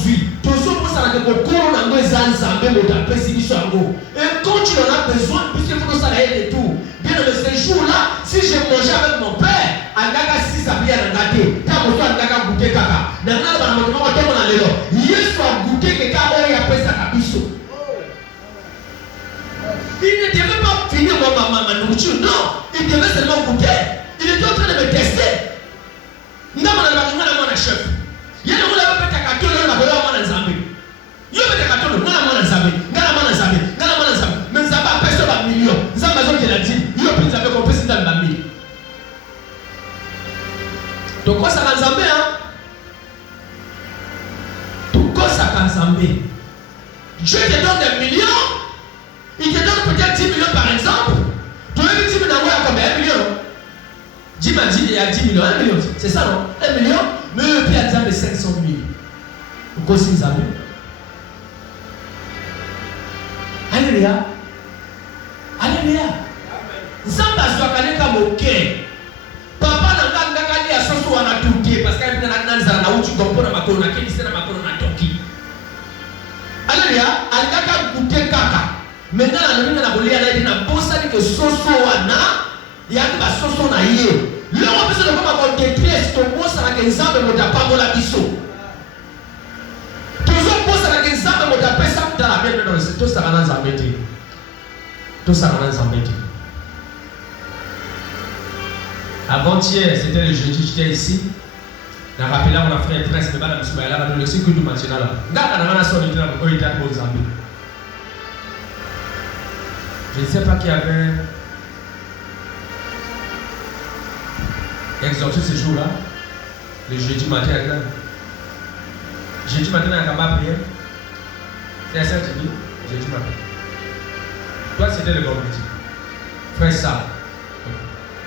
aujourd'hui, et quand tu en as besoin, puisqu'il faut que ça aille et tout, bien dans ce jour-là, si je mangeais avec mon père, Andaga 6 à bien Nagate, quand on soit Andaga goûté kaka, Nagana va me demander comment on a l'élo. Hier soit goûté que quand on y a fait sa capisso. Il ne devait pas finir ma nourriture, non, il devait seulement goûter. Il était en train de me tester. Nous avons un chef. Il y a un monde qui a fait un carton, il y a un monde qui a fait un zambi. Il y a un carton, il y a un monde qui a fait un zambi. Mais ça va passer par millions. Ça va passer par millions. Il y a un monde qui a fait un zambi. Donc, quoi ça va zambi, hein? Tout quoi ça va zambi? Dieu te donne des millions. Il te donne peut-être 10 millions par exemple. Tu veux 10 millions, combien? 1 million. Dis m'a dit il y a 10 millions, 1 million. C'est ça, non? 1 million, mais puis il y a 500 000. Pourquoi c'est ça? Alléluia. Alléluia. Zamba soit comme ok. Papa n'a pas gagné à son soin à tout parce qu'il y a une nanzana où tu comprends ma colonne, qui est ma colonne à Toki. Alléluia. Alléluia. Goûter kaka. Maintenant, la nuit, on a volé à l'aide d'un bon salut que soso wana. Il y a des soso naïe. L'homme a besoin de comment on détruit ton bon salut que Zamba ne t'a pas volé à biso. Toujours bon salut que Zamba ne t'a pas ça dans la vie dans le secteur ça va nous embêter. Tout ça va nous embêter. Avant-hier, c'était le jeudi, j'étais ici. Je me rappelle là, on a fait un prince, mais pas la mission, là, on a le cycle du matin là. Regarde, on a sorti de là, on était à Mozambique. Je ne sais pas qui avait exhorté ce jour-là, le jeudi matin. Jeudi matin, on a pas prié. C'est ça que tu dis? Jeudi matin. Toi, c'était le vendredi. Frère ça.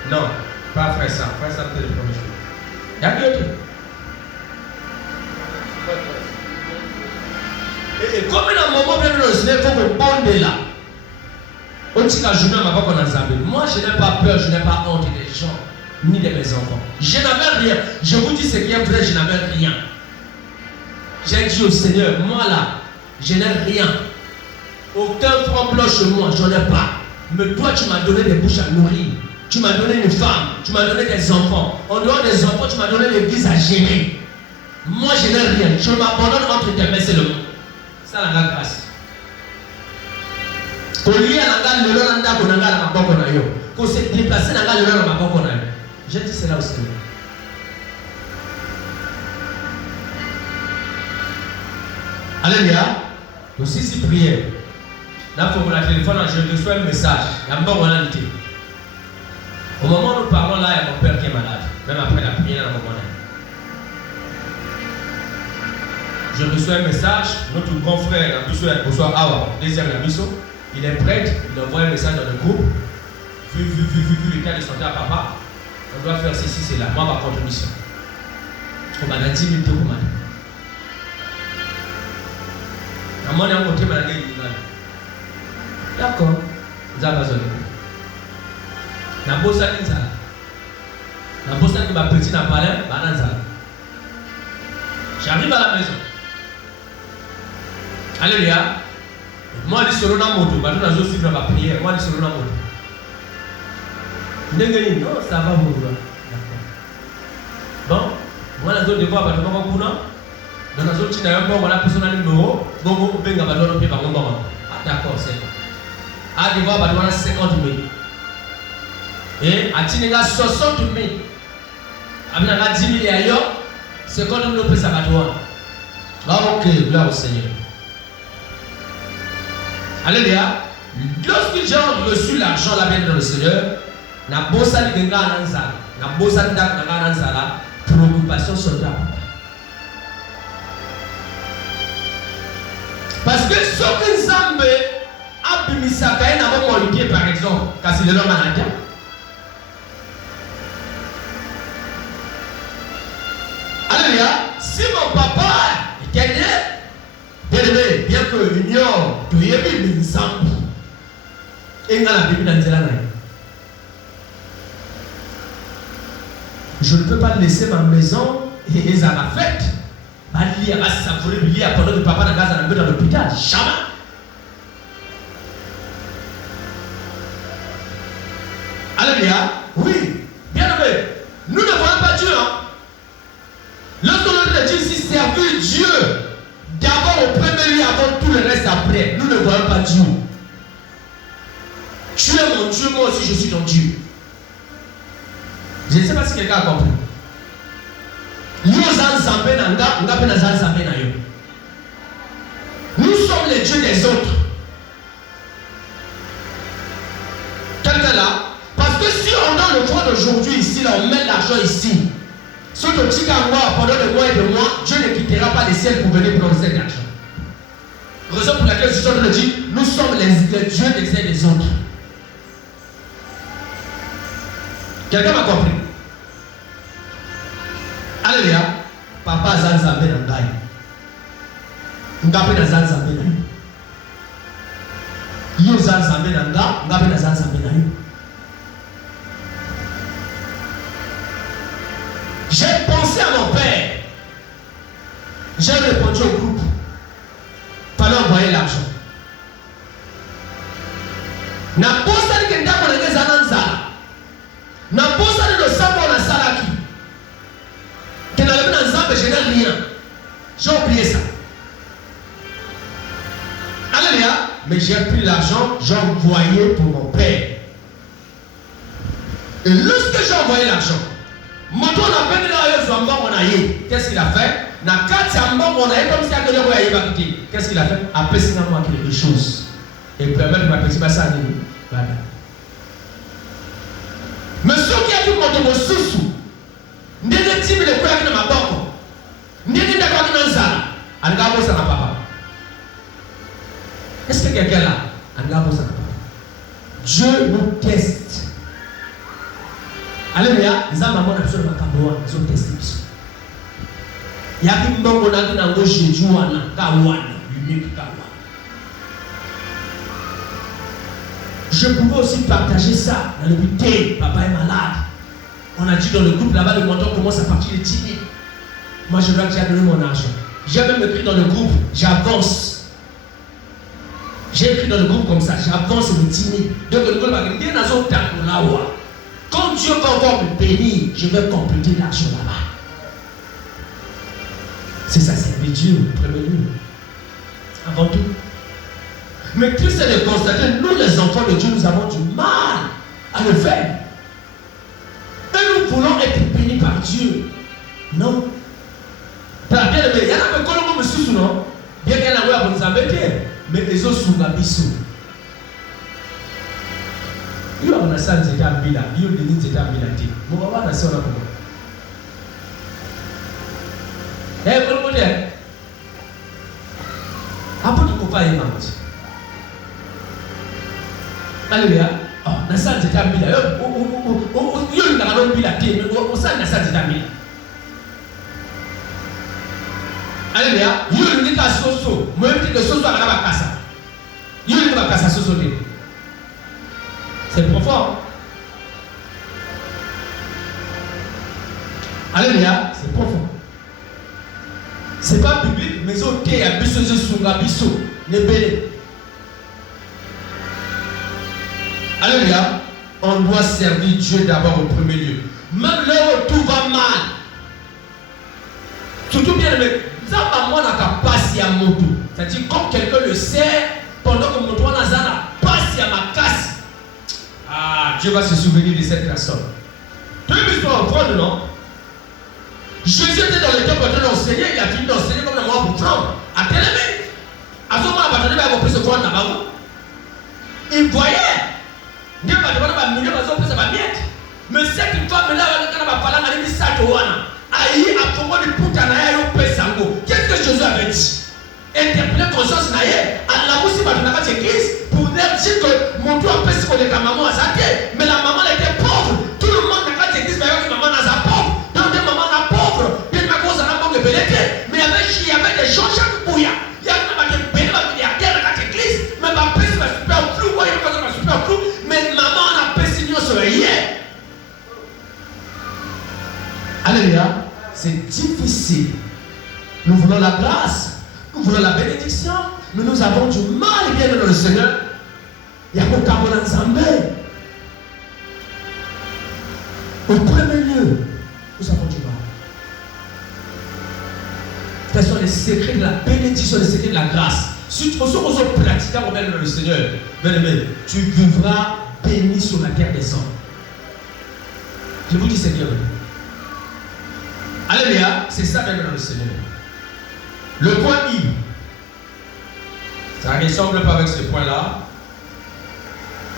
Non, pas frère ça. Frère ça, c'était le premier jour. Il y a qui autre? Et comme il y a un moment bien dans le cinéma, il faut que bonde là. Moi, je n'ai pas peur, je n'ai pas honte des gens, ni de mes enfants. Je n'avais rien. Je vous dis ce qui est vrai, je n'avais rien. J'ai dit au Seigneur, moi là, je n'ai rien. Aucun franc blanc chez moi, je n'en ai pas. Mais toi, tu m'as donné des bouches à nourrir. Tu m'as donné une femme, tu m'as donné des enfants. En dehors des enfants, tu m'as donné l'église à gérer. Moi, je n'ai rien. Je m'abandonne entre tes mains, c'est le mot. Ça, la grâce. Qu'on s'est déplacé dans la j'ai dit cela au Seigneur. Alléluia. Donc si c'est prière, là pour la téléphone, je reçois un message. Il y a un bon moment. Au moment où nous parlons là, il y a mon père qui est malade. Même après la prière, à un moment. Je reçois un message, notre confrère, bonsoir Awa, deuxième Labisso. Il est prêtre, il envoie un message dans le groupe. Vu le cas de santé à papa, on doit faire ceci, cela. Moi, ma contribution. On m'a dit 10 minutes pour moi. À mon avis, on m'a dit d'accord. Nous avons besoin de vous. Na bossa qui m'a petit n'a pas l'air, j'arrive à la maison. Alléluia. Moi, je suis sur la moto. Je suis sur la prière. Moi, je suis sur la moto. Non, ça va vous. Bon, moi, je suis devant la maison. Dans la zone, tu n'as pas la personne numéro. Bon, ben, on va donner le pied par mon moment. Ah, d'accord, c'est bon. À devoir, on va 50 000. Et à Tinega 60 000. À 10 000 ailleurs, 50 000 peut s'abattre. Ah, ok, gloire au Seigneur. Alléluia. Lorsque j'ai reçu l'argent là dans le Seigneur, na bossa de Ganganza, na bossa de Ganganza là, préoccupation soldat. Parce que ce que Zambé a bimisaka na bon molité par exemple, car c'est le nom manager. Alléluia. Si mon papa était né, bien que l'union, tu y es mis ensemble. Et dans la Bible, je ne peux pas laisser ma maison et à la fête. lire, à savourer, lire pendant que papa n'a pas dans l'hôpital. Jamais. Alléluia. Oui. Bien aimé. Nous ne voyons pas Dieu. Hein? Lorsque l'on dit ici servir Dieu, d'abord au premier lieu avant tout le reste après, nous ne voyons pas Dieu. Tu es mon Dieu, moi aussi je suis ton Dieu. Je ne sais pas si quelqu'un a compris. Nous sommes les dieux des autres. Quelqu'un là, parce que si on donne le droit d'aujourd'hui ici, là, on met l'argent ici. Ce que tu as pendant de mois et de mois, Dieu ne quittera pas les ciels pour venir prendre cet argent. Raison pour laquelle je suis en train de dire, nous sommes les dieux des uns des autres. Quelqu'un m'a compris? Alléluia. Papa Zanzambe Nangai. Ngape na Zanzambe na yo. Yo Zanzambe Nanga, ngape na Zanzambe na yo. J'ai pensé à mon père. J'ai répondu au groupe. Fallait envoyer l'argent. Na posta ni kenda kwa nge zananza. Na posta ni do sabo na salaki. Que dans le monde ensemble, je n'ai rien. J'ai oublié ça. Alléluia. Mais j'ai pris l'argent, j'ai envoyé pour mon père. Et lorsque j'ai envoyé l'argent, qu'est-ce qu'il a fait? Qu'est-ce qu'il a fait? Apaiser moi quelque chose. Et permettre ma petite basse à nous. Mais ce qui a dit mon sous. Ndene tibi le kwa kina maboko. Ndene nda kwa kina nzala. Angabo sana papa. Est-ce que quelqu'un là? Angabo sana papa. Dieu nous teste. Alléluia. Nzama mona biso makambo zo teste biso. Yaki mbongo na kina ngoshi juana kawana, unique kawana. Je pouvais aussi partager ça dans le but. Papa est malade. On a dit dans le groupe là-bas, le montant commence à partir de 10 000. Moi, je dois déjà donner mon argent. J'ai même écrit dans le groupe, j'avance. J'ai écrit dans le groupe comme ça, j'avance le 10 000. Donc, le groupe va dire, quand Dieu va encore me bénir, je vais compléter l'argent là-bas. C'est ça, c'est Dieu, premier lieu. Avant tout. Mais triste est de constater, nous les enfants de Dieu, nous avons du mal à le faire. Et nous voulons être bénis par Dieu. Non. Bien aimé, il y en a qui ont me sous non. Bien qu'il y en a qui nous embêter. Mais ils ont sous la bisou. Il y a un assaut de Tambila. Il y a un assaut de Tambila. Mon papa n'a pas de comment. Eh, comment dire? Après tout, papa est mort. Alléluia. Oh, nasa nzeta mbila yo ngaka no mbila te mais osali nasa nzeta mbila. Alléluia. Yo ngika soso moyebi te soso akana bakasa. Yo ngika bakasa soso te. C'est profond. Alléluia. C'est profond. C'est pas biblique mais au te ya biso zo sunga biso ne bele. Alléluia. On doit servir Dieu d'abord au premier lieu. Même là où tout va mal. Surtout bien aimé. C'est-à-dire comme quelqu'un le sait, pendant que mon toit n'a passe à ma casse. Ah, Dieu va se souvenir de cette personne. Tu veux l'histoire en prendre, non? Jésus était dans le temple en train d'enseigner, il a fini d'enseigner comme la mort pour prendre. À quel aimé? À ce moment, il va compris ce qu'on a là-bas. Il voyait. Mais cette femme-là, qu'est-ce que Jésus avait dit? Interpellé conscience naïe, à la mousse, pour dire que mon toit pèse pour les mamans à sa tête. Mais la maman était pauvre. Tout le monde n'a pas d'église, mais la maman n'a pas pauvre. Donc, des mamans n'a pauvre. Bien ma cause, elle n'a pas de belleté. Mais il y avait des gens chaque bouillard. Il y a des bénévoles qui étaient dans l'église. Mais ma pèse va super flou. Super flou. Mais maman n'a pas signé sur hier. Alléluia. C'est difficile. Nous voulons la grâce, nous voulons la bénédiction, mais nous avons du mal, bien dans le Seigneur. Il y a beaucoup de Zambé. Au premier lieu, nous avons du mal. Quels sont les secrets de la bénédiction, les secrets de la grâce? Si tu pratiques dans le Seigneur, bien-aimé, tu vivras béni sur la terre des hommes. Je vous dis Seigneur. Alléluia, c'est ça bien dans le Seigneur. Le point I, ça ne ressemble pas avec ce point-là.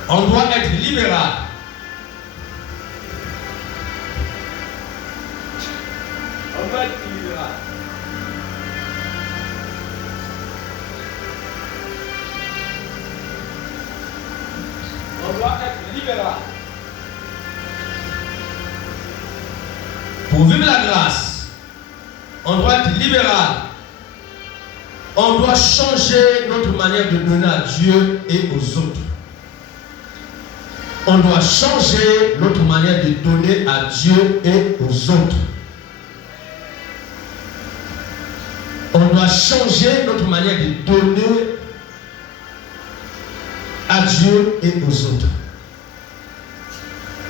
On doit être libéral. On doit être libéral. On doit être libéral. Pour vivre la grâce, on doit être libéral. On doit changer notre manière de donner à Dieu et aux autres. On doit changer notre manière de donner à Dieu et aux autres. On doit changer notre manière de donner à Dieu et aux autres.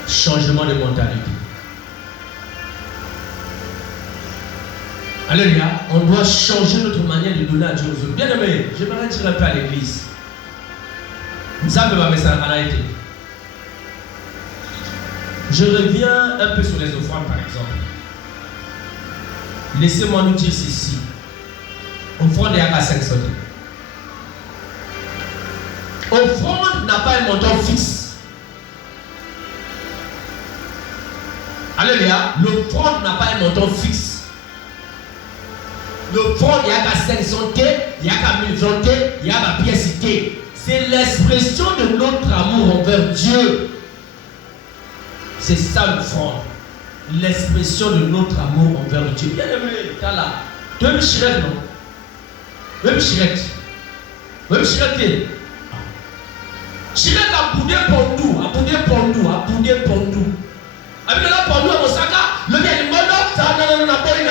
Changement de mentalité. Alléluia. On doit changer notre manière de donner à Dieu et aux autres. Bien aimé, j'aimerais dire un peu à l'église. Vous avez ma message à l'arrêté. Je reviens un peu sur les offrandes par exemple. Laissez-moi nous dire ceci. Offrande est à 500. Offrande n'a pas un montant fixe. Alléluia. L'offrande n'a pas un montant fixe. L'offrande, il n'y a qu'à 500 T, il n'y a qu'à 1000 T, il n'y a qu'à pièce T. C'est l'expression de notre amour envers Dieu. C'est ça l'offrande. L'expression de notre amour envers Dieu. Bien aimé, t'as là. Tu veux me chirer, non? Tu veux me chirer? Tu veux me chirer? Chirer à bouder pour nous, à bouder pour nous, à bouder pour nous. Avec là pour nous, à Mosaka, le bien est mort, ça n'a pas eu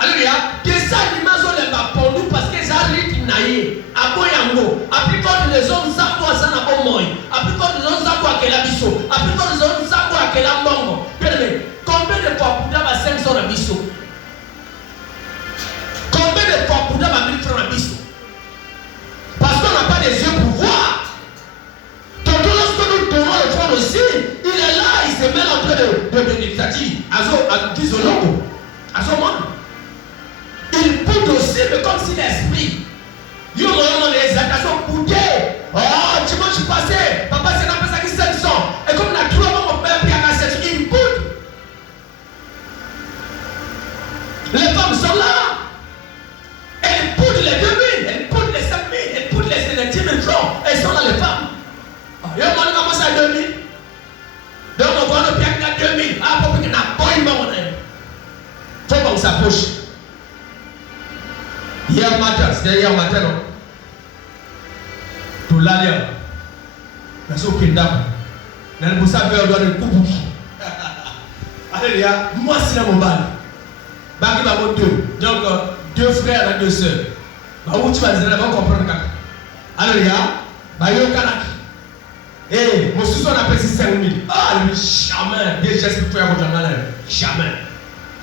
alléluia. Que ça, l'image, on l'a pour nous parce que ça rit naïe. À Boyango, à plus fort les hommes, ça doit s'en avoir moins. À plus fort les hommes, ça doit qu'elle a bisso. À plus fort les hommes, ça doit qu'elle a mongo. Combien de fois pour d'avoir 500 à bisso? Combien de fois pour d'avoir 1000 francs à bisso? Parce qu'on n'a pas des yeux pour voir. Donc lorsque nous donnons le front aussi, il est là, il se met en train de c'est-à-dire, à Dizolongo, à son monde. Il boude aussi, mais comme si l'esprit. Yo, mon les attaques boudées. Oh, dimanche passé, papa s'est appelé ça qui 700. Et comme la trois mon père, puis à 700, il boude. Les femmes sont là. Elles boudent les 2000, elles boudent les 5000, elles boudent les 10 000 francs. Elles sont là, les femmes. Yo, mon commence à 2000. Donc, on voit le pierre à 2000. Ah, pour qu'il n'a pas une main. Faut qu'on s'approche. Hier matin, c'était hier matin, non? Tout l'alliance. La sauce qui est d'âme. Dans le boussard, on doit le couper. Alléluia. Moi, c'est la mobile. Baki va deux. Donc, deux frères et deux sœurs. Bah, où tu vas dire, on va comprendre. Alléluia. Bah, yo kanak. Eh, mon sous-son appelle 5 000. Ah, lui, jamais. Déjà, c'est pour faire mon journal. Jamais.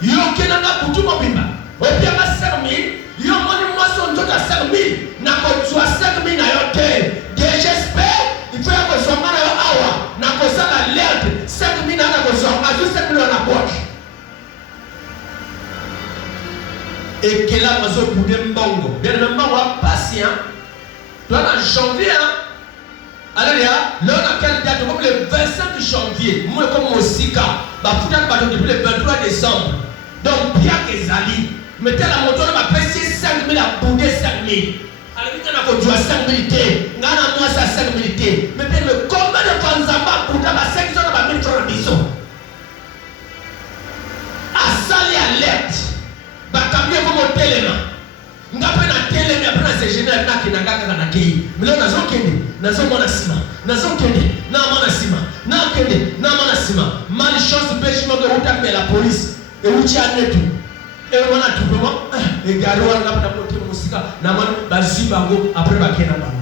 Yo kenanga pour tout mon bimba. Au pire, 5 000. Yo moni moi son à 5 000. Na ko 5 000 na yo te. J'espère. Il faut que soit mana yo awa. Na ko ça la alerte. 5 000 na ko soit. A juste 5 000 na poche. Et que là mazo boudé mbongo. Bien le mbongo patient. Toi en janvier hein. Alléluia. Là on a quelle date comme le 25 janvier. Moi comme Osika. Bah peut-être depuis le 23 décembre. Donc bien que Zali. Mettez la moto, on va passer 5 000 à bouder 5 000. Alors, on a 5 000 T. On a moi ça 5 000 T. Mais combien de fois nous avons bouder 5 000 à 1000 francs à maison? À saler alerte. Bah, quand bien comme au téléma. On a pris un téléma, après on s'est gêné avec un kinaga dans la quille. Mais là, on a zon kende. Nous sommes mon assima. Nous sommes kende. Nous mon assima. Nous kende. Nous mon assima. Malchance, péché, nous avons tapé la police. Et où tu as net tout. Et on a tout le monde. Et gardez on a pas porté musique. Naman bazi bango après bakena bango.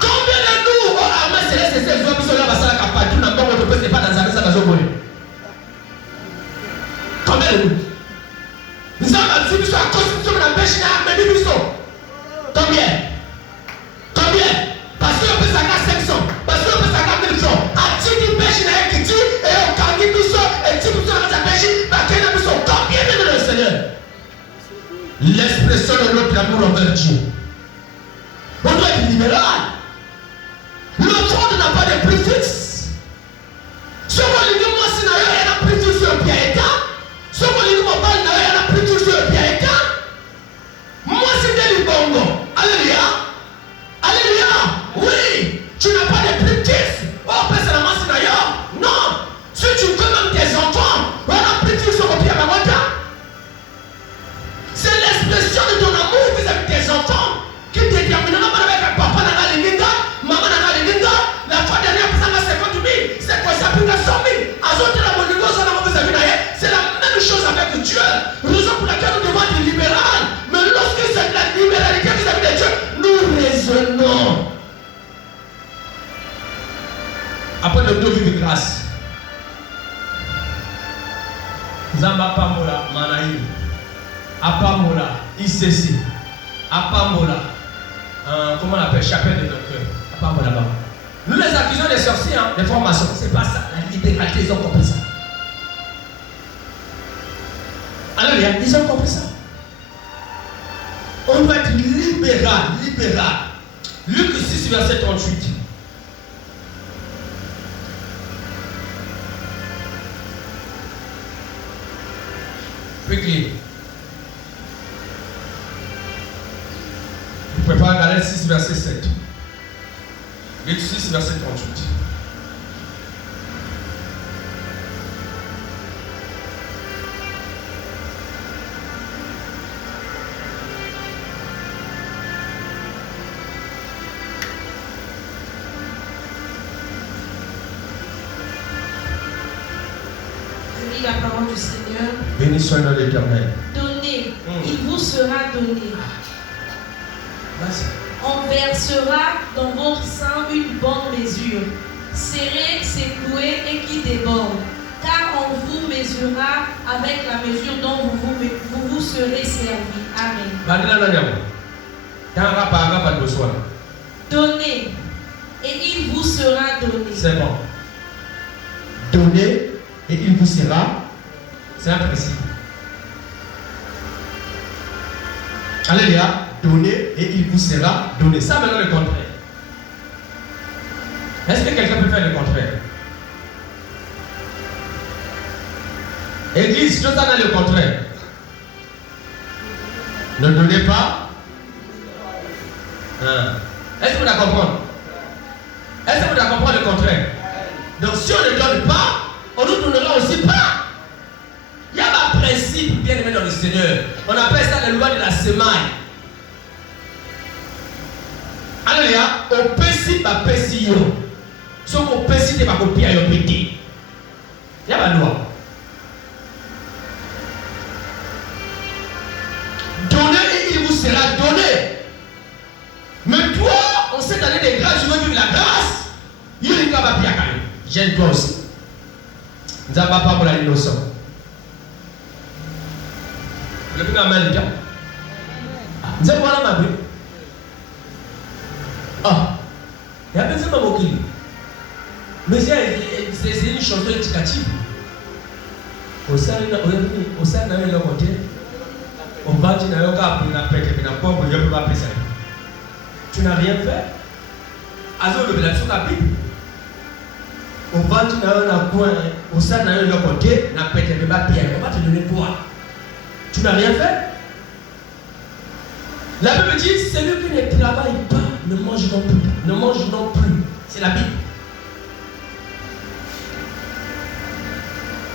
Combien de nous mais c'est ces hommes qui sont là basala kapatu na bango de c'est pas dans sa bazo boy. Combien de nous? Nous avons dit que la constitution de la pêche n'a pas mis combien? Combien? Parce que le pêche a 500, parce que le pêche a 1000 francs. A dit que pêche n'a pas dit, et au cas où il et 10% de la pêche, combien de le Seigneur? L'expression de notre amour envers Dieu. On doit être libéral. Le monde n'a pas de prix fixe. Ce qu'on lui dit, moi, c'est qu'il y a un prix fixe sur le pied état. Ce qu'on lui dit, moi, il y a un prix fixe sur le pied état. Moi, c'est des Libongo. Alléluia. Alléluia. Oui. Tu n'as pas de prix fixe. Oh, personne n'a massé d'ailleurs. Non. Si tu veux même tes enfants, on a pris fixe sur le pied à ma c'est l'expression de ton amour vis-à-vis de tes enfants qui déterminera avec papa n'a pas les maman n'a pas les la fois dernière, ça m'a 50 000. C'est quoi ça? Plus de 100 000. C'est la même chose avec Dieu. Raison pour laquelle nous devons être libéral. Mais lorsque c'est de la libéralité vis-à-vis de Dieu, nous raisonnons. Après le dos de grâce. Zamba Pamola, Manaï. Apamola, ICC. Apamola. Comment on appelle? Chapelle de notre cœur. Apamola. Nous les accusons des sorciers, des formations. C'est pas ça. La libéralité, ils ont compris ça. Alléluia, ils ont compris ça. On doit être libéral, libéral. Luc 6, verset 38. Quickly. Je préfère Galate 6, verset 7. Luc 6, verset 38. Je lis la parole du Seigneur. Béni soit le nom de l'Éternel. Donnez, il vous sera donné. Vas-y. On versera dans votre sein une bonne mesure, serrée, secouée et qui déborde. Car on vous mesurera avec la mesure dont vous serez servi. Amen. Donnez, et il vous sera donné. C'est bon. Donnez, et il vous sera. C'est un principe. Alléluia. Donnez et il vous sera donné. Ça maintenant le contraire. Est-ce que quelqu'un peut faire le contraire? Église, tout ça dans le contraire. Ne donnez pas. Est-ce que vous allez comprendre? Est-ce que vous allez comprendre le contraire? Donc si on ne donne pas, on nous donnera aussi pas. Il y a un principe bien aimé dans le Seigneur. On appelle ça la loi de la semaille. Alléluia, au pessi pas pessi yo. Sauf au pessi pas copier yo pété. Il y a pas de loi. Donnez et il vous sera donné. Mais toi, on s'est donné des grâces, je veux vivre la grâce. Il y a pas bien. J'aime toi aussi. Nous n'avons pas pour la innocent. Le plus normal, il nous avons la ma vie. Ah, il y a besoin de m'occuper. Mais c'est une chanson éducative. Au sein de le côté, on va dire tu n'as rien fait. Alors, le sur la Bible. On va dire au sein de le côté, on va te donner quoi? Tu n'as rien fait. La Bible dit celui qui ne travaille pas ne mange non plus. Ne mange non plus. C'est la Bible.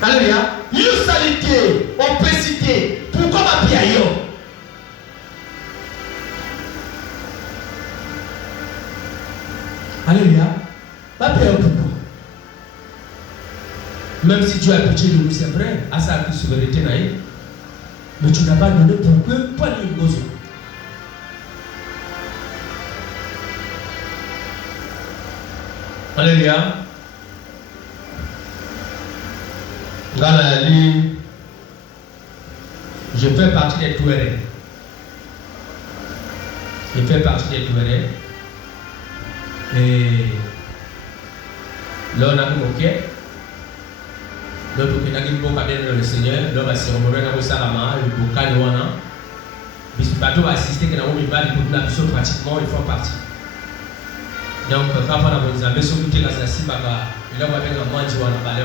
Alléluia. L'usalité, opacité. Pourquoi ma piaille? Alléluia. Ma piaille pourquoi? Mais Même si Dieu a pitié de nous, c'est vrai, à sa souveraineté, mais tu n'as pas donné pour que pas lui besoin. Alléluia. Je fais partie des Touareg. Je fais partie des Touareg. Et là, on a vu mon quai. Donc, on a vu beaucoup de le Seigneur. Là, on va se remonter dans le Salama, le Boka, le Wana. Mais ce bateau va assister que dans le Mimba, les populations pratiquement, ils font partie. Donc, quand on a besoin de se goûter, là, c'est la Sibaga. Et là, on va bien manger ou en balai.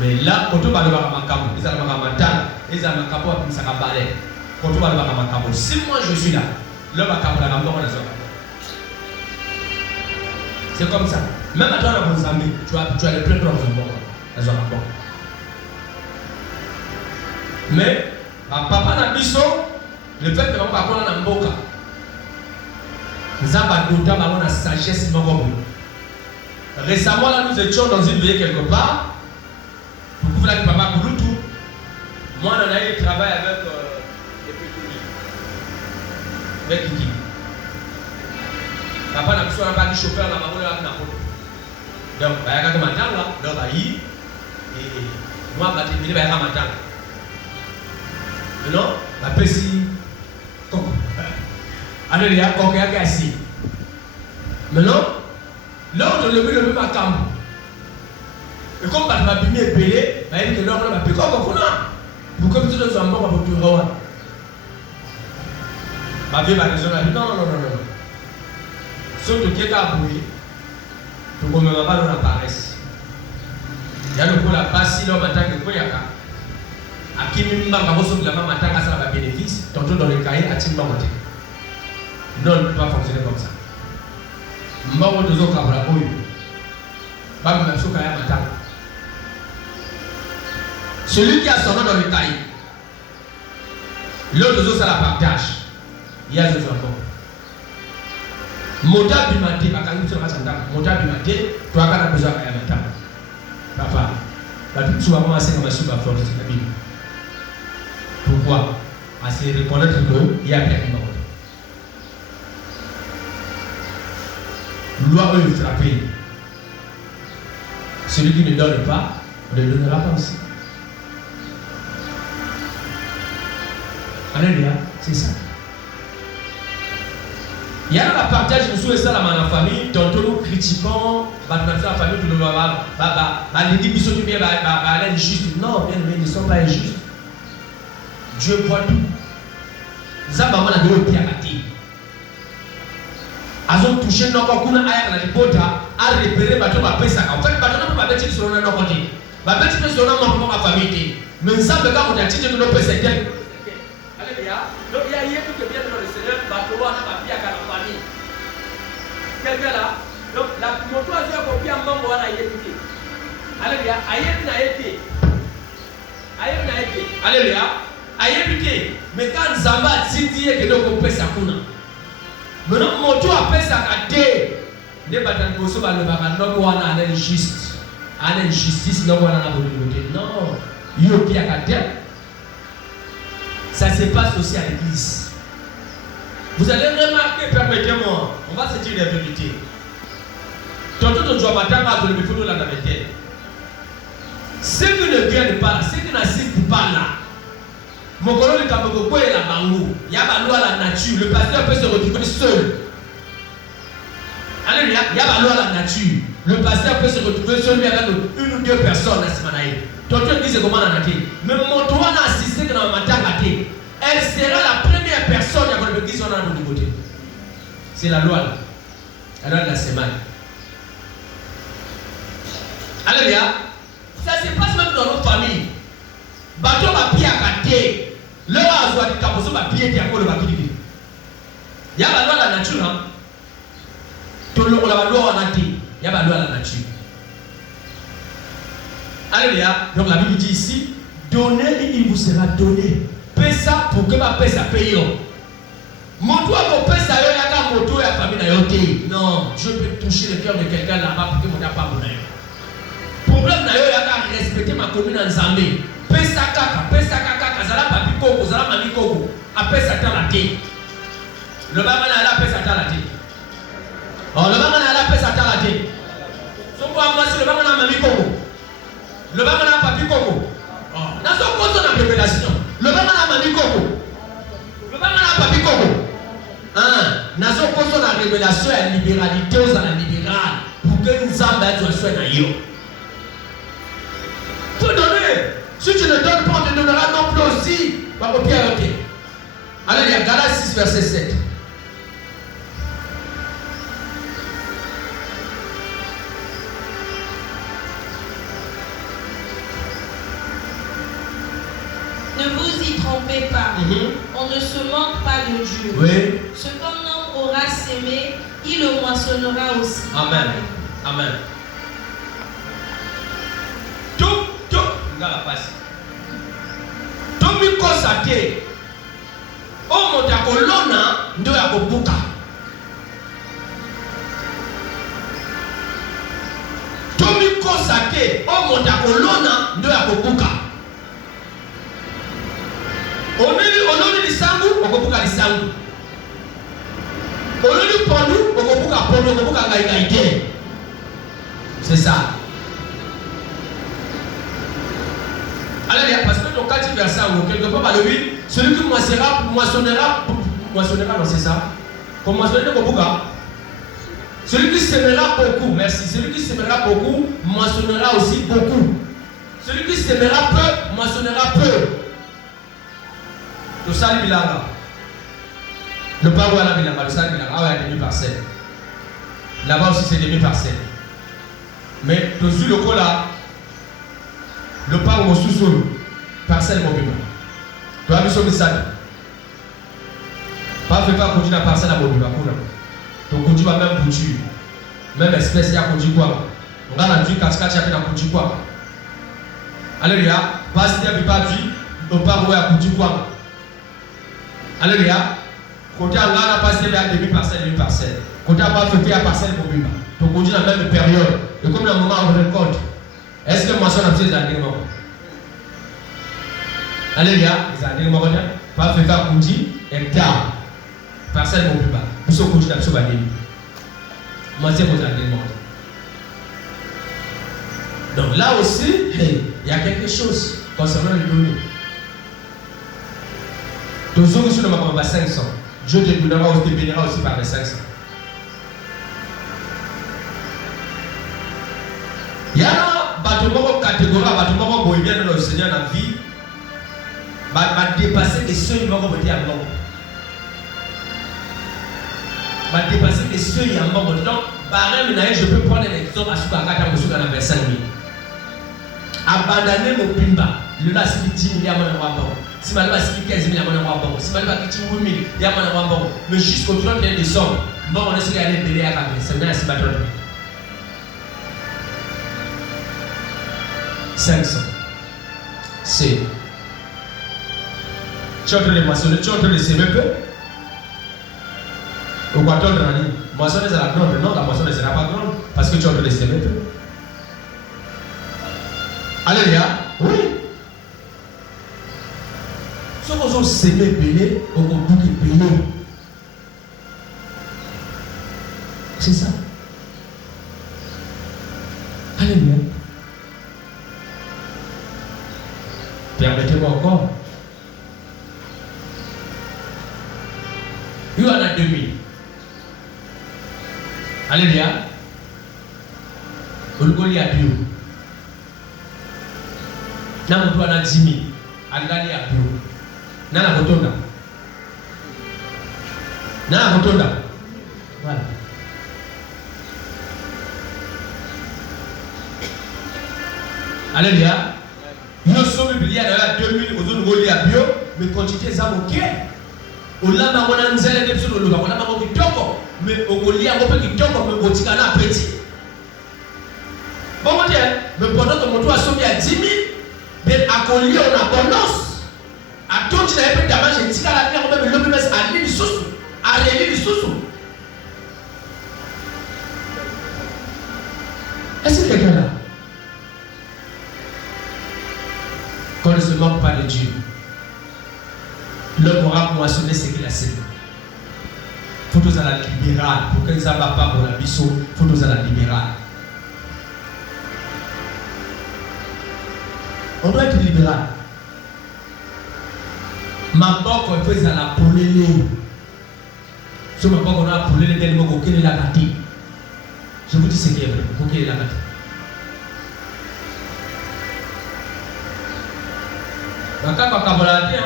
Mais là, quand on va le voir à Makabo, ils ont un matin, ils ont un Makabo à Pimsa Balai. Quand on va le voir à Makabo, si moi je suis là, le Makabo, la Makabo, on a c'est comme ça. Même à toi, dans Mozambique, tu as les pleins de Makabo. Mais, papa n'a pas le fait que papa n'a pas Mboka. Nous avons la sagesse. Récemment, là, nous étions dans une veillée quelque part. Pour couvrir papa Kouloutou. Moi, on a eu le travail avec les pétroliers. Avec Kiki. Papa n'a pas dit chauffeur, on a pas de la moto. Donc, il y a un matin là, donc il y a et moi, je vais un matin. Non, la pessi. Alors, il y a un coquin qui est assis. Maintenant, là, on a levé le même à camp. Et comme on va bien payer, il dit que l'homme va payer comme on a. Pour que tout le monde soit pour tout le monde. Ma vie va raisonner. Non. Surtout qui est à bouillir. Donc on ne va pas dans la paresse. Il y a le coup la passe, l'homme en tant que Koyaka. À qui même pas de la maman attaque à ça va bénéfice, tantôt dans le cahier à Timba Moté. Non, ne peut pas fonctionner comme ça. Mbawo de Zoka pour la bouille. Pas même sur Kaya Matin. Celui qui a son nom dans le cahier, l'autre de ça la partage. Il y a des enfants. Mota Bimate, Mota Bimate, toi qui as besoin de Kaya Matin. Papa, tu vas commencer comme un super fort de la Bible. Pourquoi? À se reconnaître qu'il y a bien qui m'a loi est frappée. Celui qui ne donne pas, on ne le donnera pas aussi. Alléluia, c'est ça. Il y a un partage, nous sommes ça dans la famille, tantôt nous critiquons, la famille, tout le monde, les dit qu'ils bien, elle est injuste. Non, bien, ils ne sont pas injustes. Dieu voit tout. Zabama a donné pied à côté. Ils ont touché nos cocoons à la ripota, à repérer bateau à Pessaka. En fait, bateau n'a pas bâti sur notre côté. Ma bâti sur notre famille. Mais ça, le gars, on a dit que nous Pessaka. Alléluia. Donc, il y a hier tout que bien dans le Seigneur, bateau n'a pas pied à la famille. Quelqu'un là, donc la moto a joué pour pied à Mambo à Yéputé. Alléluia. Aïe n'a été. Alléluia. Aïe, mais quand Zamba dit que nous coupons sa kuna. Maintenant, moto a fait sa carte. Ne pas tant que ça va le bagarre. Non, on a une injustice. Une injustice, non, on a la volonté. Non, il y a un pied à carte. Ça se passe aussi à l'église. Vous allez remarquer, permettez-moi, on va se dire la vérité. Tantôt, tu dois matin, tu le fais dans la vérité. Ceux qui ne viennent pas là, ceux qui n'assistent pas là, mon collègue de Kaboko est la bangou. Il y a la loi à la nature. Le pasteur peut se retrouver seul. Alléluia. Il y a la loi à la nature. Le pasteur peut se retrouver seul avec une ou deux personnes à Simanaï. Tonton dit c'est comment on a été. Mais mon toit n'a assisté que dans le matin gâté. Elle sera la première personne à l'église on a de côté. C'est la loi. La loi de la semaine. Alléluia. Ça se passe même dans notre famille. Bateau va pied à gâté. Le oiseau a dit qu'aposo va pied qui a quoi le bateau. Il y a la loi de la nature. Tout le monde a la loi en a dit. Il y a la loi de la nature. Alléluia. Donc la Bible dit ici, donnez et il vous sera donné. Paye ça pour que ma paix ça paye. Mon doigt pour payer ça, il y a un moto et la famille. Non, je peux toucher le cœur de quelqu'un là-bas pour que mon n'a pas mon. problème na yo yaka respecter ma commune en Zambie. Pesa kaka, zala papi koko, zala mami koko. Apesa tala te. Le banga na la pesa tala te. Oh, le banga na la pesa tala te. Son quoi moi c'est le banga na mami koko. Le banga na papi koko. Oh, na so koso na révélation. Le banga na mami koko. Le banga na papi koko. Na so koso na révélation ya libéralité aux la libéral pour que nous ambaissons soit na yo. Faut donner. Si tu ne donnes pas, on te donnera non plus aussi. Va copier à côté. Allez, il y a Galates 6, verset 7. Ne vous y trompez pas. On ne se moque pas de Dieu. Oui. Ce qu'un homme aura sémé, il le moissonnera aussi. Amen. Amen. Ngala pasi. Tomi kosate. O motakolona ndo ya kobuka. Tomi kosate. O motakolona ndo ya kobuka. Ononi lisangu, okobuka lisangu. Ononi pondu, okobuka pondu, okobuka ngai. C'est ça. Allez, parce que ton 4 verset, quelque part, par le 8, celui qui moissonnera, non, c'est ça. Comme moissonnera beaucoup. Celui qui sèmera beaucoup, merci. Celui qui sèmera beaucoup, moissonnera aussi beaucoup. Celui qui sèmera peu, moissonnera peu. Le salut bilanga. Le parou à la bilanga, le salut bilanga. Ah ouais, demi-parcelle. Là-bas aussi, c'est demi-parcelle. Mais, dessus le col là, le parou au sous-sol, parcelle mobile. Tu as vu ce message? Pas fait pas continuer la parcelle à mobile. Tu continues à même couture. Même espèce, il y a couture quoi? On a la vie 4-4, il y a couture quoi? Alléluia. Pas si tu n'as pas vu, le parou à couture quoi? Alléluia. Côté en Ghana, pas si tu as demi-parcelle. Côté à pas fait à parcelle mobile. Tu continues la même période. Et comme le moment on récolte, est-ce que moi, je suis un peu Alléluia, les animaux, pas fait faire coudir, hectare, parcelle mon plus bas. Vous savez que je suis un peu moi, c'est vos animaux. Donc là aussi, il y a quelque chose concernant les données. Tous ceux qui sont dans ma 500, Dieu te donnera aussi, te bénira aussi par les 500. Il y a une catégorie, un bien dans le Seigneur dans la vie, va dépasser les seuils qui vont être à mort. Va dépasser les seuils à mort. Donc, je peux prendre un exemple à ce qu'on a 25 000. Abandonner mon pimba, le là, c'est 10 milliards de bon. Si mal va, c'est 15 milliards de bon. Si mal va, c'est 8 milliards de bon. Mais jusqu'au 31 décembre, bon, on est sur les délais à 40. C'est bien, c'est pas trop. 500. C'est. Tu es en train de moissonner, tu es en train de s'aimer peu. Ou quoi, tu es en train de dire, moissonner c'est la grande. Non, la moissonner c'est la pas grande. Parce que tu es en train de s'aimer peu. Alléluia. Oui. Si on s'aimer belé, on va boucler belé. C'est ça. Alléluia. Permettez-moi encore. Il y en a 2000. Alléluia. On a 10 000. N'a pas de 10 000. Alléluia. N'a pas de voilà. Alléluia. Nous sommes biliers à 2000 aux autres reliés à bio, mais quantité ça ok. On l'a pas on a une zèle de sur le on a pas on kitoko, mais on relié à peu kitoko mais on tika na petit. Bon Dieu, mais pendant que mon toit sauvé à 10 000, mais à collier on a abondance. À tout tu n'avais pas de damage et tika la terre même le même à l'île sous, à l'île sous. Est-ce que quelqu'un là? Dieu. L'homme aura moissonné ce qu'il a semé. Il faut que nous soyons libérales. Pour que nous n'ayons pas pour la biseau, il faut que nous soyons libérales. On doit être libéral. Ma banque, il faut que la polélé. Si ma banque, on a polélé, il faut que la gâte. Je vous dis ce qui est vrai. Il faut que la gâte. Quand on a dit,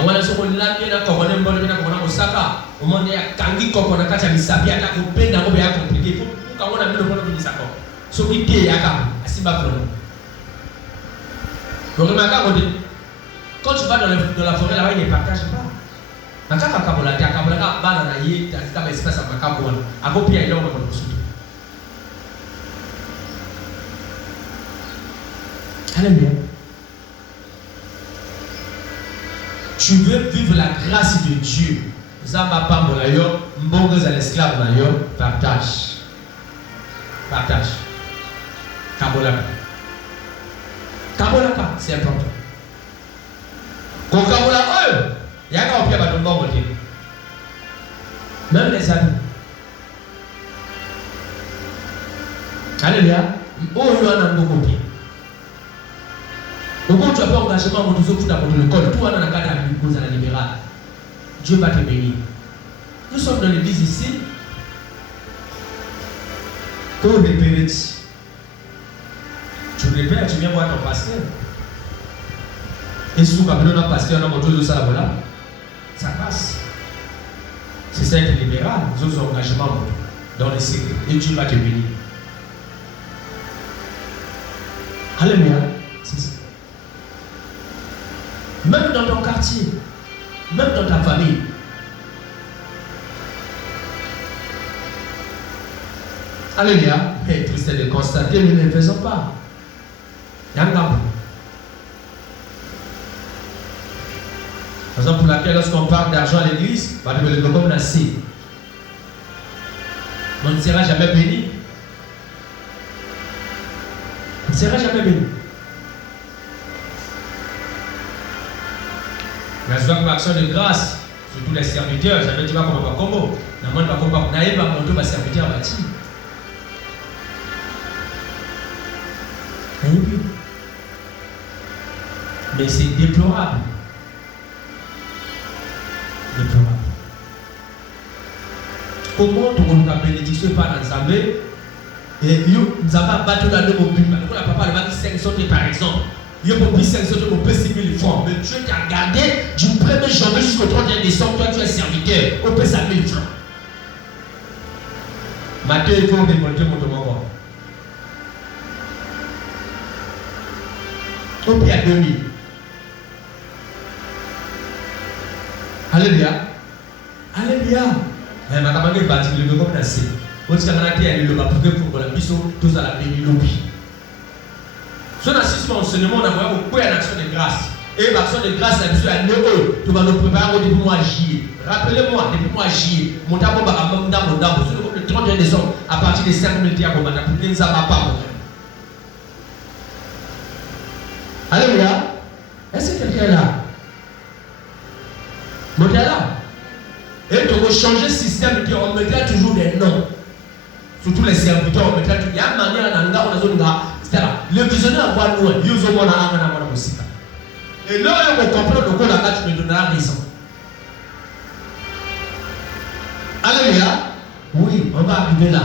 on a dit qu'on a bien qu'on a Osaka, au moment où il y a Kangi qu'on a caché mi sapi à qu'on peine à qu'on a compliqué. Pour qu'on a mis le bon de Misako. Ce qui est yaka, assez bas pour nous. Donc quand tu vas dans la forêt là-bas, il ne partage pas. Quand tu vas dans la forêt, tu vas dans l'espace à Makaboula. À vos pieds, il y a un peu de soupe. Alléluia. Tu veux vivre la grâce de Dieu. Zamba Molayo, Mbongo à l'esclave Nayo, partage. Partage. Kabolaka. Kabolaka, c'est important. Quand Kabolaka, il y a un peu de bon côté. Même les amis. Alléluia. Oh, il y a un bon côté. Pourquoi tu as pas engagement pour tous pour l'école? Tout dans la cadre de la libérale. Dieu va te bénir. Nous sommes dans l'église ici. Pour repérer. Tu repères, tu viens voir ton pasteur. Et si tu as besoin d'un pasteur, on a montré ça voilà. Ça passe. C'est ça être libéral. Nous avons un engagement dans les secrets. Et Dieu va te bénir. Alléluia. C'est ça. Même dans ton quartier, même dans ta famille. Alléluia. Mais triste de constater, nous ne le faisons pas. Yangam. Par exemple, pour laquelle lorsqu'on parle d'argent à l'église, on va le comme nasser. On ne sera jamais béni. On ne sera jamais béni. La joie comme action de grâce, surtout les serviteurs, j'avais dit comment on va combo. La moindre va combattre, n'aille pas monter ma serviteur bâti. Mais c'est déplorable. Déplorable. Comment tu as la bénédiction par l'ensemble et nous avons battu la deux mobiles. Nous avons papa le battu 5 sautés par exemple. Il y a pour 5 sautés pour payer 6 000 francs. Mais Dieu t'a gardé du 1er janvier jusqu'au 31 décembre. Toi tu es serviteur. On paie ça 1000 francs. Matthieu, il faut révolter mon demande. On paie à 2000. Alléluia. Alléluia. Mais ma camarade est bâtie le comme nasser. Votre camarade est allé le bas pour que pour la biseau, tous à la béni lobby. Son assistant enseignement, on a voyé beaucoup d'action de grâce. Et l'action de grâce, la biseau à Néo, tu vas nous préparer au début mois juillet. Rappelez-moi, depuis mois juillet, mon tabou va mon dame, le 31 décembre, à partir de 5 000 diamants, pour que nous n'avons pas. Alléluia. Est-ce que quelqu'un est là? Mon là. Et tu vas changer le système, on mettra toujours des noms. Surtout les serviteurs, on mettra toujours. Il y a une manière dans la zone là, etc. Le visionnaire va nous, il y a un aussi. Et là, on comprend le coup là, tu me donneras raison. Alléluia. Oui, on va arriver là.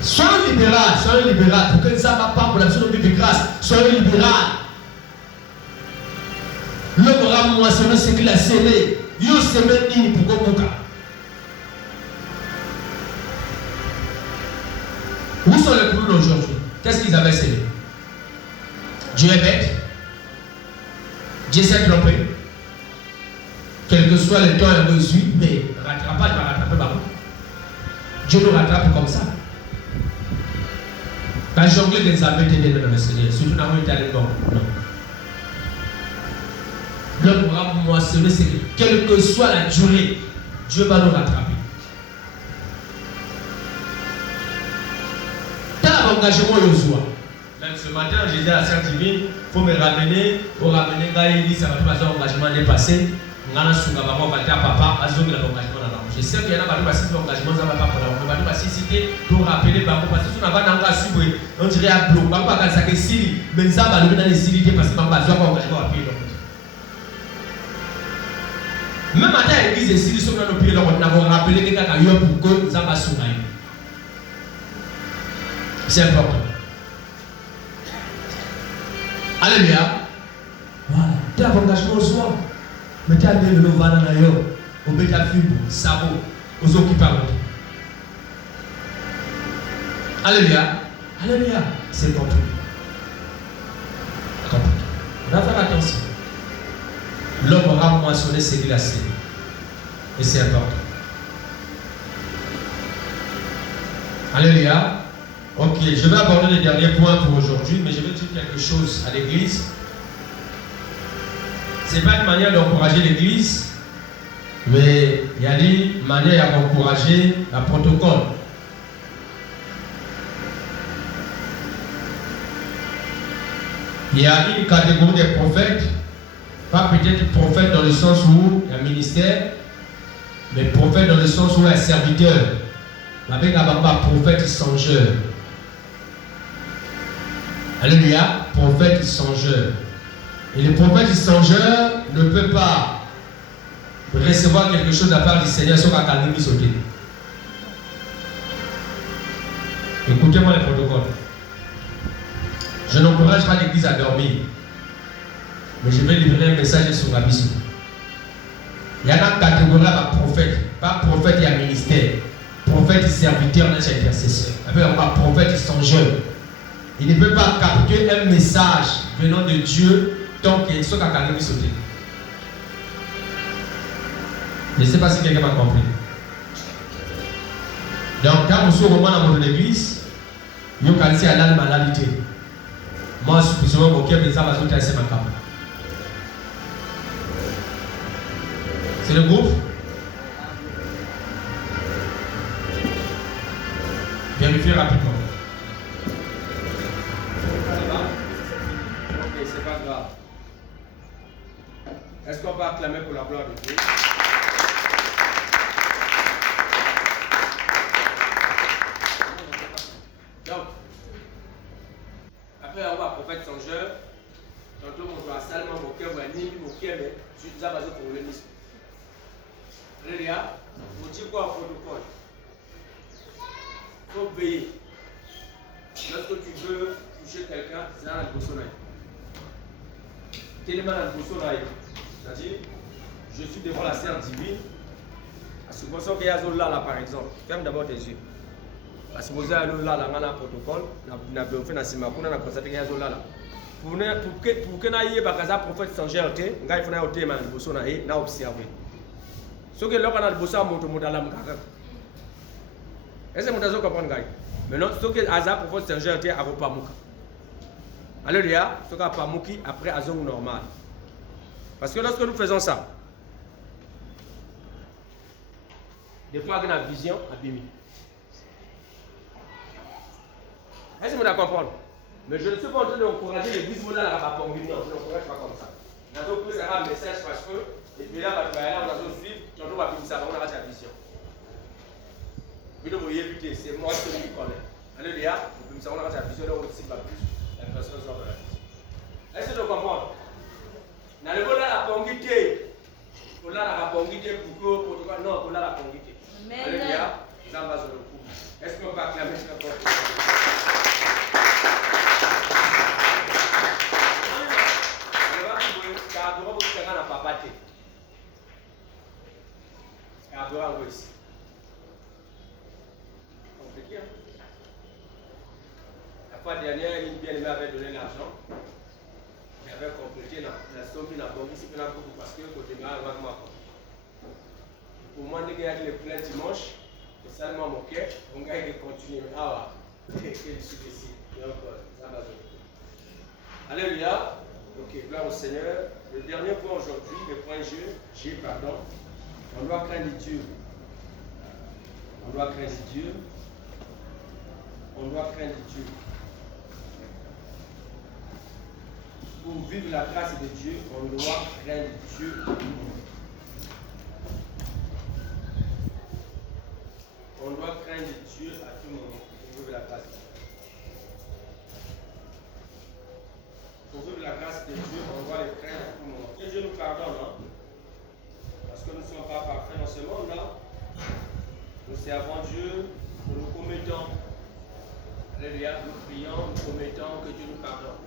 Soyez libéral, pour que ça ne va pas pour la personne de grâce. Soyez libéral. L'homme aura moissonné ce qu'il a semé. Il a semé une pour qu'on. Où sont les clous d'aujourd'hui? Qu'est-ce qu'ils avaient semé? Dieu est bête. Dieu s'est trompé. Quel que soit le temps et le suite, mais rattrapage va rattraper par vous. Dieu nous rattrape comme ça. Quand jongler des abeilles dans le Seigneur, surtout dans le talent, non. L'homme aura moissonné, c'est que quelle que soit la durée, Dieu va nous rattraper. Tel engagement Yoshua, la Ce matin, j'ai dit à la sœur divine, il faut me ramener, pour ramener, quand il dit ça va tout passer, l'engagement est passé. Je sais qu'il y en a qui ont l'engagement, ça va pas pour la pour rappeler, parce que si on n'a pas d'engagement, on dirait à bloc, on va pas ça que si, mais ça va le dans les cilités parce qu'on n'a pas d'engagement à pied. Même à l'église, si nous sommes dans nos pieds, on a rappelé que quelqu'un a eu pour que ça va sourire. C'est important. Alléluia. Voilà. Tu as l'engagement au soir. Mais tu as bien le vana na yo. Au bêta fibre, sabot, aux occupants. Alléluia. Alléluia. C'est important. On va faire attention. L'homme aura moissonné ses glacés. Et c'est important. Alléluia. Ok, je vais aborder le dernier point pour aujourd'hui, mais je vais dire quelque chose à l'église. Ce n'est pas une manière d'encourager l'église, mais il y a une manière d'encourager un protocole. Il y a une catégorie de prophètes, pas peut-être prophète dans le sens où il y a un ministère, mais prophète dans le sens où il y a un serviteur. Avec un prophète songeur. Alléluia, prophète songeur. Et le prophète songeur ne peut pas recevoir quelque chose de la part du Seigneur sur la calme sauter. Écoutez-moi le protocole. Je n'encourage pas l'église à dormir. Mais je vais livrer un message sur la mission. Il y a une catégorie de prophète. Pas prophète, il y a ministère. Prophète serviteur, n'est intercesseur. Après, on va prophète songeur. Il ne peut pas capter un message venant de Dieu tant qu'il soit à calme sauter. Je ne sais pas si quelqu'un m'a compris. Donc, quand vous êtes au moment de l'église, vous avez à la maladie. Moi, je suis mon cœur, mais ça va sauter à ma cape. C'est le groupe? Vérifiez rapidement. Ok, c'est pas grave. Est-ce qu'on peut acclamer pour la gloire de Dieu? Donc, après avoir prophète songeur, tantôt on doit salement mon cœur, mais je suis déjà basé pour le ministre. Alléluia, vous dites quoi au protocole? Il faut veiller. Lorsque tu veux toucher quelqu'un, c'est dans la boussonnaille. Tellement dans la boussonnaille. C'est-à-dire, je suis devant la sœur divine. À ce moment qu'il y a là, par exemple, ferme d'abord tes yeux. À ce moment là, on a un protocole. On a fait un simakou, on a constaté qu'il y a là. Pour que nous ayons un prophète sans gérté, il faut que nous ayons un boussonnaille, nous observer. Ce que l'on a le boussonnaille, on a le est-ce que vous comprenez? Maintenant, ce que Aza propose, c'est un jeu à Ropamouka. Alléluia, ce que Pamouki après Azong normal. Parce que lorsque nous faisons ça, des fois, on a une vision abîmée. Est-ce que vous comprenez? Mais je ne suis pas en train d'encourager l'église modèle à la Pamouki. Non, je n'encourage pas comme ça. Nous avons pris un message parce que, et puis là, on va suivre, on va finir ça, on a la vision. C'est moi celui qui connais. Alléluia. Nous savons la vision là aussi va plus. La personne sort de la vision. Est-ce que tu comprends? Dans le vol la pongité. Pour la pongité pour que non, pour la pongité. Alléluia. Ça va sur le coup. Est-ce qu'on va acclamer ce qu'on peut? Car vous avez un papaté. Car vous avez ici. La fois dernière, une bien-aimée avait donné l'argent. J'avais complété la somme qui n'a pas ici parce que côté moi, pour moi, il y a le plein dimanche, c'est seulement mon cœur, on va continuer. Ah ouais, je suis ici. Alléluia. Ok, gloire au Seigneur. Le dernier point aujourd'hui, le point G, pardon. On doit craindre Dieu. On doit craindre Dieu. On doit craindre Dieu. pour vivre la grâce de Dieu, on doit craindre Dieu à tout moment. On doit craindre Dieu à tout moment pour vivre la grâce de Dieu. Pour vivre la grâce de Dieu, on doit le craindre à tout moment. Que Dieu nous pardonne, hein? Parce que nous ne sommes pas parfaits dans ce monde-là. Nous servons Dieu, nous nous commettons. Alléluia, nous prions, nous commettons que Dieu nous pardonne.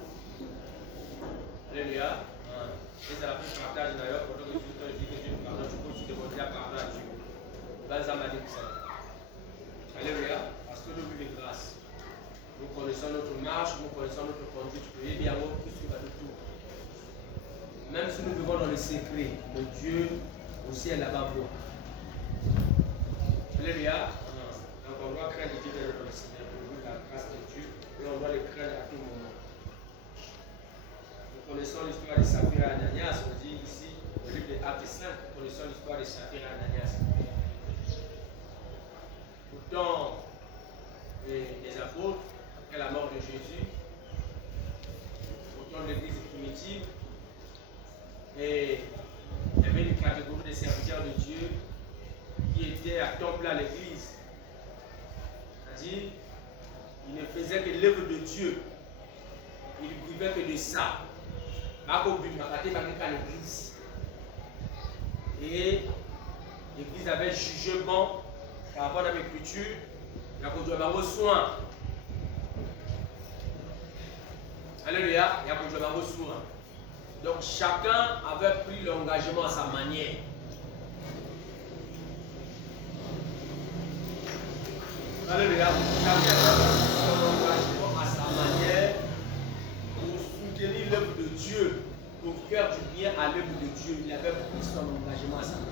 Alléluia. Et c'est la plus partage d'ailleurs, pour que Dieu dit que Dieu nous pardonne, tu peux aussi demander la pardon à Dieu. Dans un m'a dit que ça. Alléluia, parce que nous vivons grâce. Nous connaissons notre marche, nous connaissons notre conduite. Et bien, plus que de tout. Même si nous vivons dans le secret, le Dieu aussi est là-bas pour. Alléluia. Donc on doit craindre Dieu dans le Seigneur pour vivre la grâce de Dieu. Et on doit le craindre à tout moment. Nous connaissons l'histoire de Saphira et Ananias. On dit ici, au livre des Actes 5, nous connaissons l'histoire de Saphira et Ananias. Pourtant, les apôtres, après la mort de Jésus, pourtant l'église primitive, et il y avait une catégorie de serviteurs de Dieu qui étaient à temps plein à l'église. C'est-à-dire, ils ne faisaient que l'œuvre de Dieu. Ils ne vivaient que de ça. L'église. Et l'église avait jugé bon par rapport à l'écriture. Il y a besoin de soin. Alléluia, il y a besoin de soin. Donc chacun avait pris l'engagement à sa manière. Alléluia, chacun avait pris son engagement à sa manière pour soutenir l'œuvre de Dieu, pour faire du bien à l'œuvre de Dieu. Il avait pris son engagement à sa manière.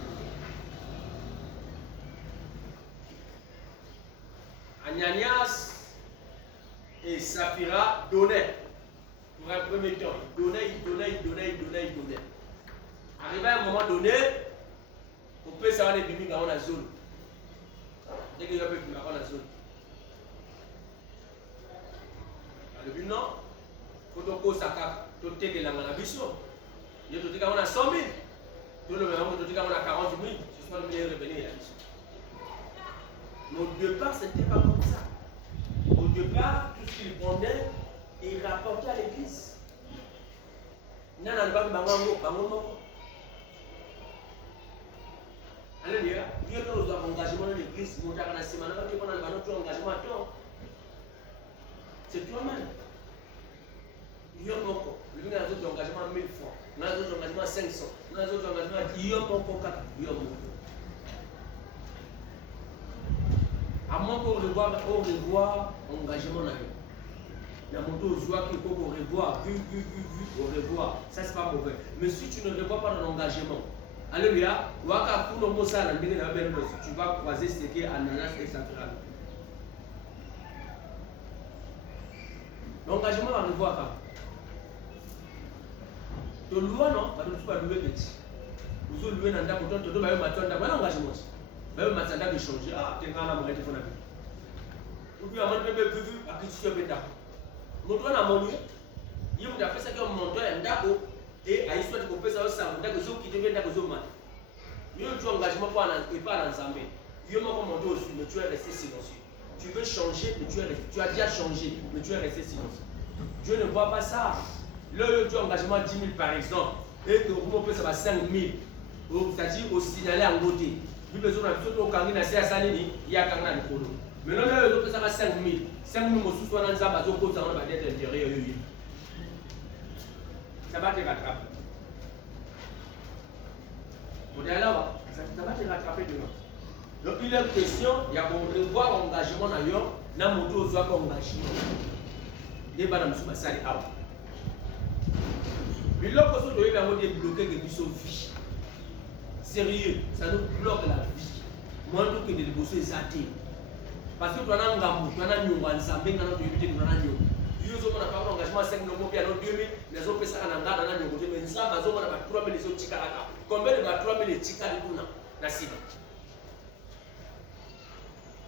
Ananias et Saphira donnaient. Pour un premier temps, il donnait. Arrivé à un moment donné, on peut savoir les bébés dans la zone. Dès qu'il y a un peu de dans la zone. Le but non, il faut que ça capte, tu es dans la vision. Il y a tout le monde à 100 000. Tout le monde à 40 000. Ce soit le meilleur revenir à la vision. Mais au départ, ce n'était pas comme ça. Au départ, tout ce qu'il prenait, il rapportait à l'église. Il n'y a pas de Alléluia. Dieu nous a engagement dans l'église. Nous avons notre engagement à toi. C'est toi-même. Il y a encore. Nous avons d'autres engagements à 1000 francs. Nous avons d'autres engagements à 500. Nous avons d'autres engagements à 10 euros. À moins qu'on revoie engagement là. Il y a mon dos aux joies qu'il faut qu'on revoie, vu, on revoit. Ça, c'est pas mauvais. Mais si tu ne revois pas ton engagement, alléluia, tu vas croiser ce qui est Ananas et Saphira. L'engagement va revoir quand. Tu loues, non? Tu vas louer petit. Vous avez loué dans ta bouton, tu dois avoir un engagement. Tu dois avoir changer. Ah, tu es un amoureux de ton ami. Ou bien, on va vu à qui tu es bêta. Mon doigt n'a mon lieu. Il m'a fait ça comme mon doigt est d'accord. Et à l'histoire de couper ça, ça m'a dit que qui devient d'accord. Il y a un engagement pour pas l'ensemble. Il y a un moment aussi, mais tu es resté silencieux. Tu veux changer, mais tu as déjà changé, mais tu es resté silencieux. Dieu ne voit pas ça. Là, tu as un engagement de 10 000 par exemple. Et que vous pouvez ça va 5 000. C'est-à-dire au signaler en côté. Puis besoin de tout au Kangin à Salini, il y a Kangin à Kolo. Mais là, ça va 5 000. 5 000 mots soit dans le Zamba, ça va être intérieur. Ça va te rattraper. On est là, ça va te rattraper demain. Donc il est question, il y a qu'on revoir l'engagement d'ailleurs, dans mon tour, soit engagement. Il n'y a pas de souci à l'heure. Mais là, on doit débloquer depuis sa vie. Sérieux, ça nous bloque la vie. Moi, je veux que les bosser les athées. Parce que tu as un gambou, tu as un nyongo, tu as un nyongo. Ils ont un engagement à 5 000 euros, 2000, les autres personnes ont un nyongo. Mais ça, ils ont 3 000 euros. Combien de 3 000 euros de Nassima?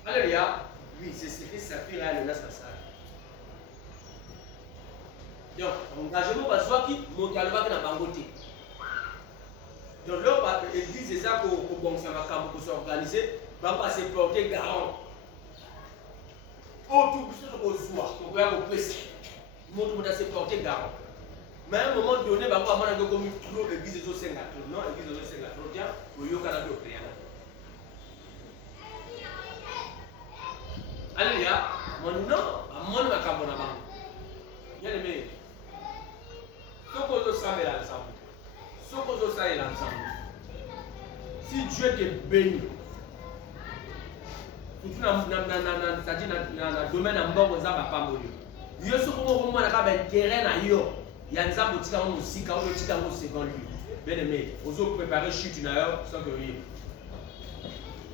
Alléluia. Oui, c'est ce que ça fait là, le Nassima. Donc, engagement va soit qui monte à la bangote. Donc, là, l'église, c'est ça pour s'organiser, va pas se porter garant. Oh, tout ce qu'on soit, on va presser. Tout le monde va se porter garant. Mais à un moment donné, va pas avoir comme trop l'église aux 50. Non, l'église aux 50. Tiens, vous y avez au prière. Alléluia. Mon nom, à mon macabonaba. Bien aimé. Ce qu'on doit savoir ensemble. Ce qu'on doit savoir ensemble. Si Dieu te bénit, c'est-à-dire dans le domaine de bon, on va pas mourir. Yo ce qu'on voit dans le terrain na yo, il y a des gens qui ont aussi quand on dit qu'on second lui. Bien aimé, on doit préparer chute na yo sans que rien.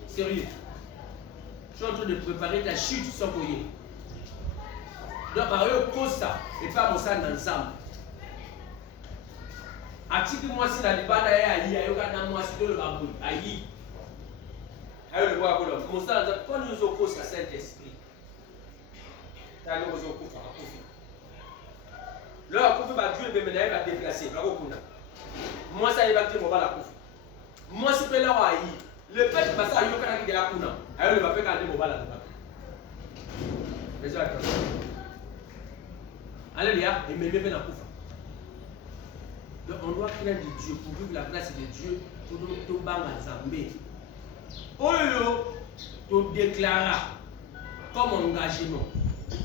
Sérieux. Je suis en train de préparer ta chute sans que rien. Donc par eux cause ça et pas mon ça ensemble. Atiki moi si na libana ya ayi ayo kana moi si le babu ayi. Ayo le bois ko lo. Mon ça quand nous au cause ça Saint-Esprit. Ta nous au cause à kofi. Là kofi ba Dieu be menaye ba déplacer ba ko kuna. Moi ça y va que mo ba la kofi. Moi si pe la wa ayi. Le fait que ça ayo kana ki la kuna. Ayo le ba pe ka de mo ba la. Déjà alléluia, et me lever dans le donc on doit craindre Dieu pour vivre la grâce de Dieu pour nous tomber ensemble. Oyo, tu déclares comme engagement.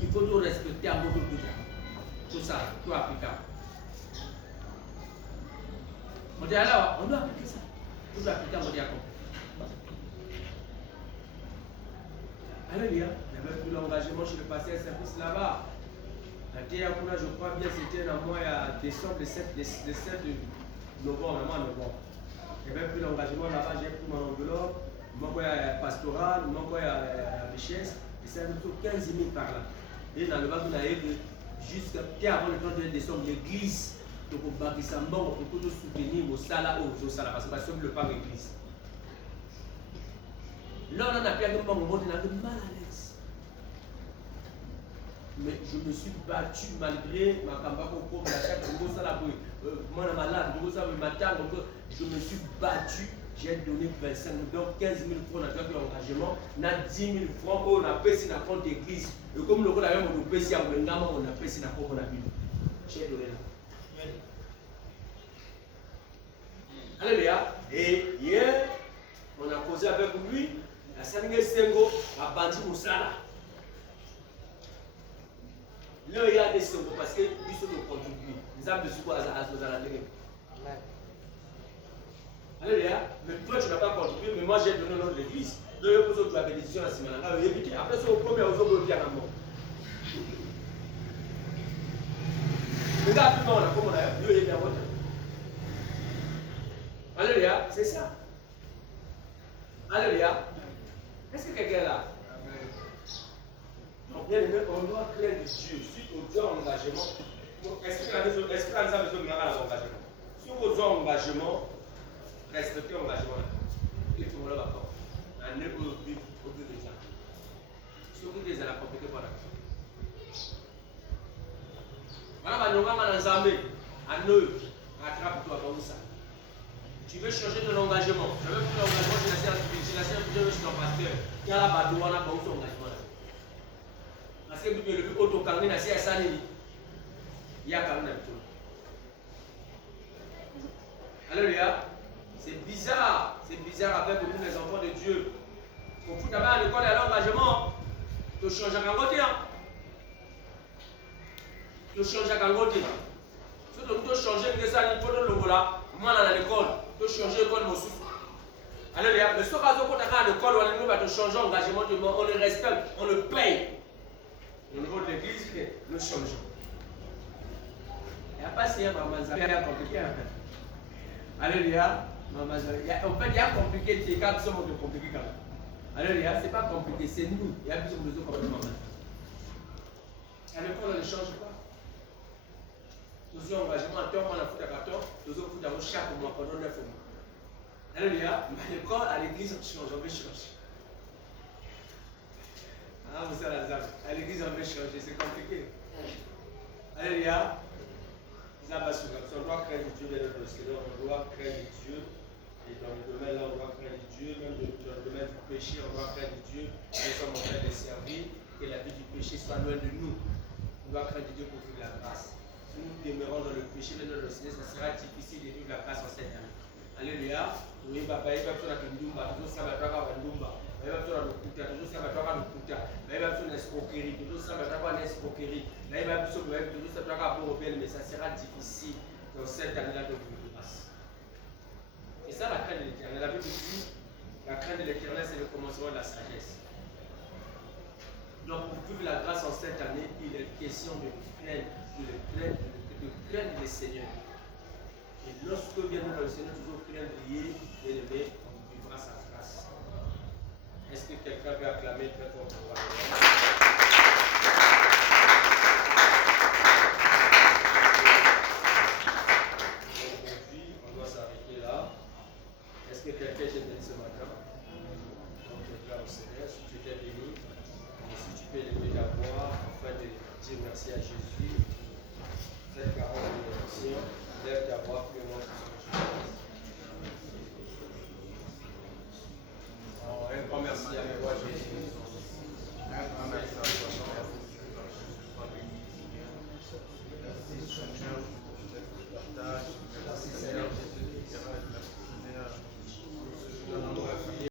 Il faut nous respecter à beaucoup de temps. Tout ça, tout applicable. On dit alors, on doit appliquer ça. Tout doit appliquer à mon diacon. Alléluia, il y avait plus l'engagement chez le pasteur service là-bas. Je crois bien c'était dans le mois de décembre, le 7 novembre, vraiment novembre. Il n'y avait plus l'engagement là-bas, j'ai pris mon enveloppe, mon pastoral, mon richesse, et ça me trouve 15 000 par là. Et dans le bas, vous avez vu, jusqu'à avant le 31 décembre, l'église, donc on va pour nous soutenir au sala au sala, parce que nous ne pas l'église. Là, on a perdu un moment, on a mal à l'aise. Mais je me suis battu malgré ma campagne au cours de la chaque moi malade, je me suis battu, j'ai donné 25 donc 15 000 francs dans l'engagement, on a 10 000 francs, on a payé dans compte d'église. Et comme le rôle d'ailleurs, on a payé on a payé dans compte de Bible. J'ai donné là. Alléluia. Et hier, on a causé avec lui, la Sangue Sengo a bâti Moussala. Là, il y a des choses parce que lui, c'est le contribuer. Les âmes de secours à la télé. Alléluia. Mais toi, tu n'as pas contribué, mais moi, j'ai donné notre l'église. Donc, il faut que tu as bénédiction à Simon. Après, c'est au premier, aux autres, bien à mort. Regarde, on a comme on a Dieu est bien votre. Alléluia. C'est ça. Alléluia. Est-ce que quelqu'un est là? Bien aimé, on doit craindre Dieu suite au Dieu engagement. Est-ce que les gens ont besoin de l'engagement? Si vous avez un engagement, respectez l'engagement. Et tout le monde va pas. Un nœud au but de ça. Si vous voulez, la compliquer par là. Voilà, nous avons un ensemble. Un nœud, attrape-toi comme ça. Tu veux changer ton engagement. Je veux plus l'engagement, c'est la séance de Dieu, je suis ton pasteur. Il y a la bateau, on a pas son engagement. Parce que le but autocangé n'a pas ça. Il y a quand même tout. Alléluia. C'est bizarre avec beaucoup les enfants de Dieu. Pour vous d'abord à l'école et à l'engagement, tu changes à Kangote. Tu changes à Kangote. Si tu veux changer que ça, il faut le logo là. Moi dans l'école, tu changes l'école Mossou. Alléluia. Mais ce que tu as à l'école, on va te changer d'engagement, on le respecte, on le paye. Au niveau de l'église, nous changeons. Il n'y a pas si maman Zambia compliqué. Alléluia. Maman Zambia. En fait, il y a compliqué, c'est quand nous sommes compliqués quand même. Alléluia, ce n'est pas compliqué, c'est nous. Il y a besoin de nous comme maman. À l'école, on ne change pas. Nous avons engagement à temps, on a foutu à 14, nous avons foutu à chaque mois pendant 9 mois. Alléluia. Mais à l'école, à l'église, on change, on veut changer. Ah, vous savez, à l'église, on veut changer, c'est compliqué. Alléluia. Ça va sur on doit craindre Dieu, bien le Seigneur, on doit craindre Dieu. Et dans le domaine là, on doit craindre Dieu. Même dans le domaine du péché, on doit craindre Dieu. Nous sommes en train de servir. Que la vie du péché soit loin de nous. On doit craindre Dieu pour vivre la grâce. Si nous demeurons dans le péché, bien le Seigneur, ça sera difficile de vivre la grâce en cette année. Alléluia. Oui, papa, il va faire une dumba, tout ça va faire une dumba. Il va faire un kuta, tout ça va faire un kuta. Il va faire une escroquerie, tout ça va faire une escroquerie. Là, il va faire tout ça va faire un européen, mais ça sera difficile dans cette année-là de vivre la grâce. Et ça, la crainte de l'éternel. La Bible dit, la crainte de l'éternel, c'est le commencement de la sagesse. Donc, pour vivre la grâce en cette année, il est question de craindre, de craindre le Seigneur. Et lorsque viendra le Seigneur, toujours craindre Dieu, bien aimé, on vivra sa grâce. Est-ce que quelqu'un peut acclamer très fort pour voir? Aujourd'hui, on doit s'arrêter là. Est-ce que quelqu'un est béni ce matin? Donc, je déclare au Seigneur, si tu t'es béni, et si tu peux lever ta voix afin de dire merci à Jésus, cette parole de bénédiction, lève ta voix, puis on va se un grand merci à mes rois Jésus. Un grand merci à toi. Merci Seigneur pour ce partage. Merci Seigneur Jésus.